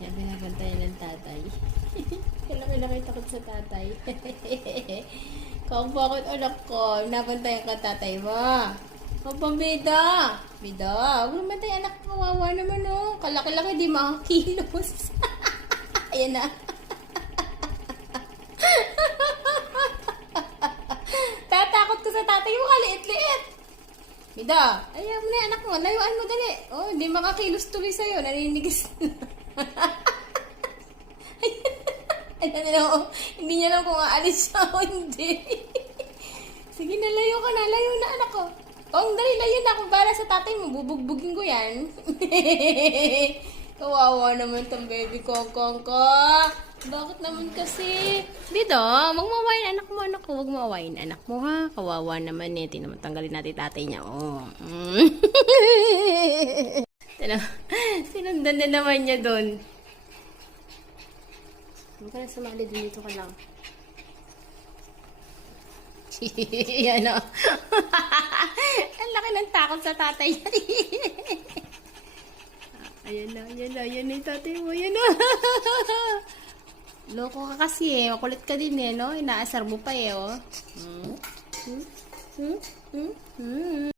Yan, binabantayan ng tatay. Kailangan takot sa tatay. Kung bakit anak ko, nabantayan ka tatay mo. O, pambida. Bida, huwag naman tayo anak, kawawa naman oh. Kalaki-laki, di makakilos. Ayan na. Tatakot ko sa tatay mo, kaliit-liit. Bida, ayaw mo na anak mo, layuan mo dali. Oh, hindi makakilos tuloy sa'yo, naninigis. Hindi niya lang kung aalis siya o hindi. Sige na, layo ka na. Layo na, anak ko. Kung dali, layo na. Kung para sa tatay mo, bubugbugin ko yan. Kawawa naman tong baby ko, Kongko. Bakit naman kasi? Dito, magmawain anak mo, anak ko. Huwag mawain anak mo, ha? Kawawa naman eh. Tingnan mo, tanggalin natin tatay niya. Oh. Sinundan na naman niya doon. Huwag ka na sumali dun, dito ka lang. Yan o. Ang laki ng takot sa tatay. Ayan na, ayan na, ayan na yung tatay mo, ayan na. Loko ka kasi eh, makulit ka din eh, no? Inaasar mo pa eh, oh.